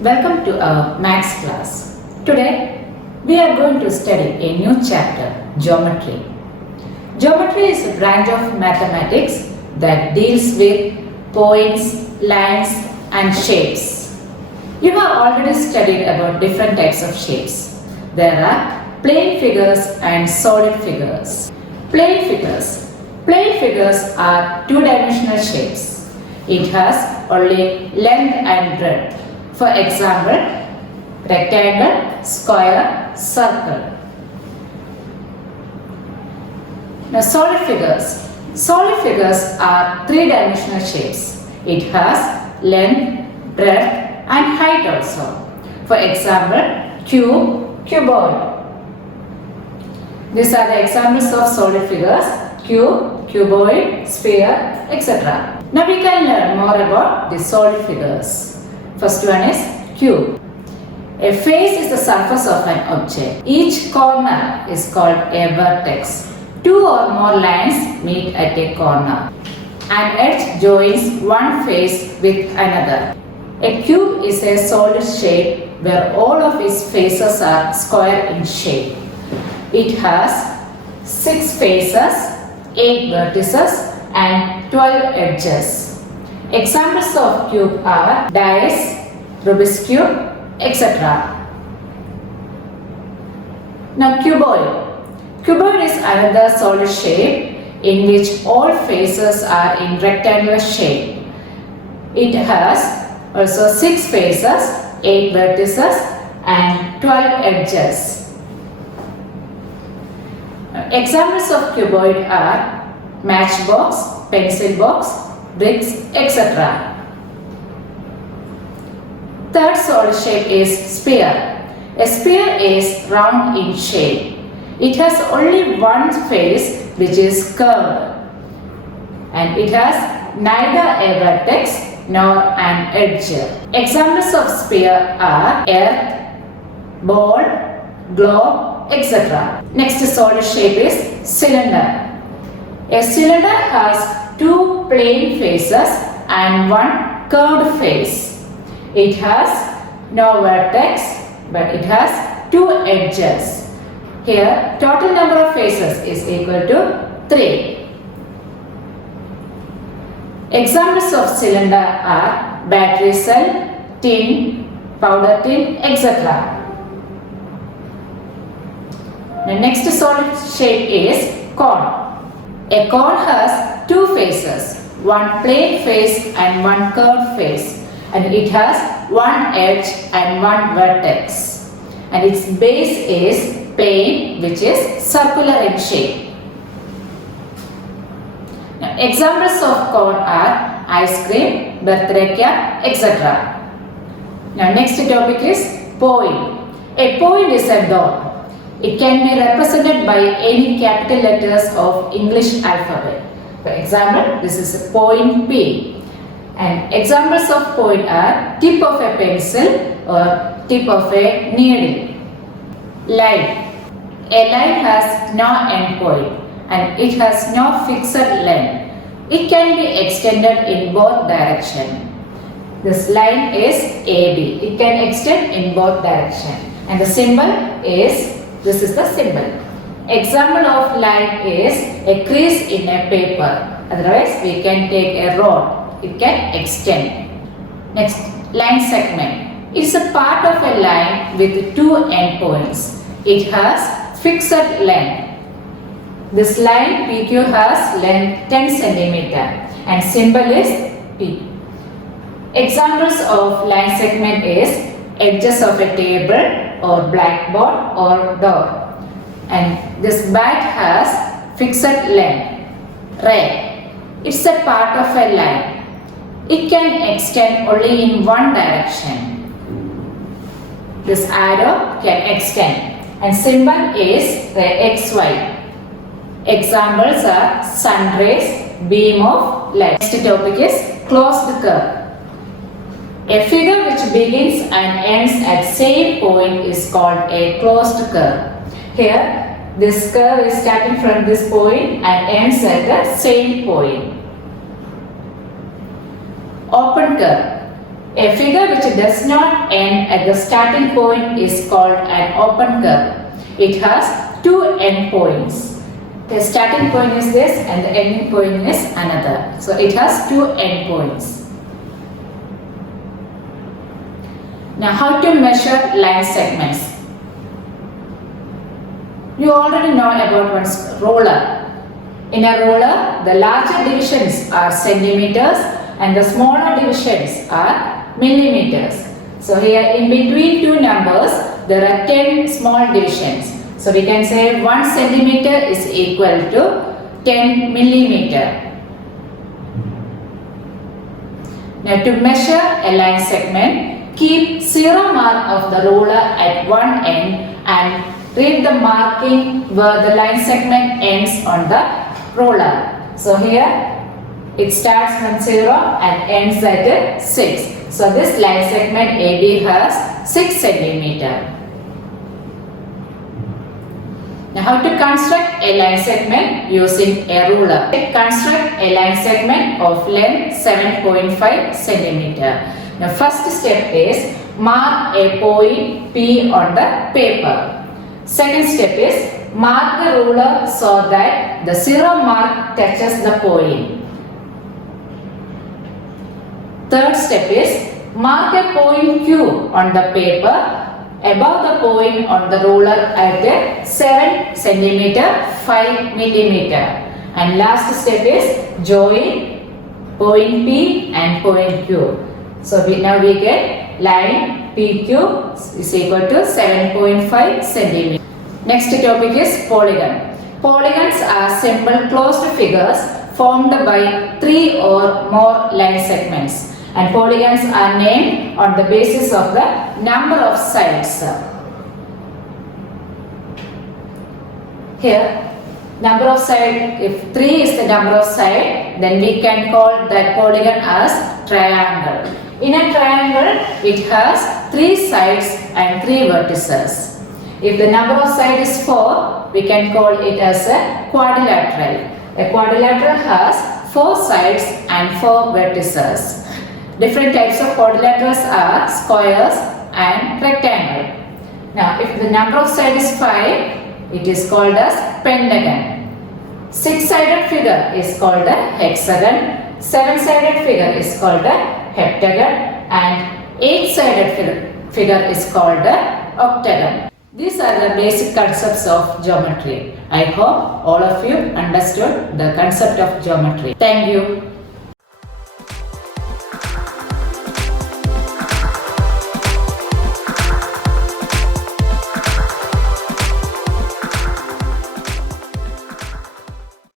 Welcome to our Maths class. Today we are going to study a new chapter, Geometry. Geometry is a branch of mathematics that deals with points, lines and shapes. You have already studied about different types of shapes. There are plane figures and solid figures. Plane figures are two-dimensional shapes. It has only length and breadth. For example, rectangle, square, circle. Now solid figures are three-dimensional shapes. It has length, breadth and height also. For example, cube, cuboid. These are the examples of solid figures: cube, cuboid, sphere, etc. Now we can learn more about the solid figures. First one is cube. A face is the surface of an object. Each corner is called a vertex. Two or more lines meet at a corner. An edge joins one face with another. A cube is a solid shape where all of its faces are square in shape. It has 6 faces, 8 vertices and 12 edges. Examples of cube are dice, Rubik's cube, etc. Now cuboid. Cuboid is another solid shape in which all faces are in rectangular shape. It has also 6 faces, 8 vertices and 12 edges. Examples of cuboid are matchbox, pencil box, bricks, etc. Third solid shape is sphere. A sphere is round in shape. It has only one face which is curved, and it has neither a vertex nor an edge. Examples of sphere are earth, ball, globe, etc. Next solid shape is cylinder. A cylinder has 2 plane faces and 1 curved face. It has no vertex, but it has 2 edges. Here, total number of faces is equal to 3. Examples of cylinder are battery cell, tin, powder tin, etc. The next solid shape is cone. A cone has 2 faces, 1 plane face and 1 curved face, and it has 1 edge and 1 vertex. And its base is plane, which is circular in shape. Now, examples of cone are ice cream, birthday cake, etc. Now next topic is point. A point is a dot. It can be represented by any capital letters of English alphabet. For example, this is a point P. And examples of point are tip of a pencil or tip of a needle. Line. A line has no end point and it has no fixed length. It can be extended in both directions. This line is AB. It can extend in both directions. And the symbol is, this is the symbol. Example of line is a crease in a paper. Otherwise, we can take a rod. It can extend. Next, line segment. It is a part of a line with 2 endpoints. It has fixed length. This line PQ has length 10 cm and symbol is P. Examples of line segment is edges of a table or blackboard or door. And this bat has fixed length. Ray. It's a part of a line. It can extend only in one direction. This arrow can extend. And symbol is the XY. Examples are sun rays, beam of light. Next topic is closed curve. A figure which begins and ends at same point is called a closed curve. Here, this curve is starting from this point and ends at the same point. Open curve. A figure which does not end at the starting point is called an open curve. It has two endpoints. The starting point is this and the ending point is another. So it has two endpoints. Now how to measure line segments? You already know about one ruler. In a ruler, the larger divisions are centimeters and the smaller divisions are millimeters. So here in between two numbers, there are 10 small divisions. So we can say 1 centimeter is equal to 10 millimeter. Now to measure a line segment, keep 0 mark of the ruler at one end and read the marking where the line segment ends on the ruler. So here it starts from 0 and ends at 6. So this line segment AB has 6 centimeter. Now how to construct a line segment using a ruler? Construct a line segment of length 7.5 centimeter. Now first step is mark a point P on the paper. Second step is mark the ruler so that the 0 mark touches the point. Third step is mark a point Q on the paper above the point on the ruler at 7 centimeter 5 millimeter. And last step is join point P and point Q. So now we get line PQ is equal to 7.5 centimeter. Next topic is polygon. Polygons are simple closed figures formed by 3 or more line segments. And polygons are named on the basis of the number of sides. Here, number of sides, if 3 is the number of sides, then we can call that polygon as triangle. In a triangle, it has 3 sides and 3 vertices. If the number of sides is 4, we can call it as a quadrilateral. A quadrilateral has 4 sides and 4 vertices. Different types of quadrilaterals are squares and rectangle. Now, if the number of sides is 5, it is called as pentagon. 6-sided figure is called a hexagon. 7-sided figure is called a heptagon. And 8-sided figure is called a octagon. These are the basic concepts of geometry. I hope all of you understood the concept of geometry. Thank you.